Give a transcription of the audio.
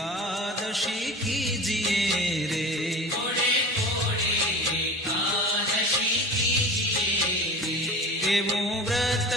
एकादशी कीजिए रे। थोड़े थोड़े एकादशी कीजिए रे एवं व्रत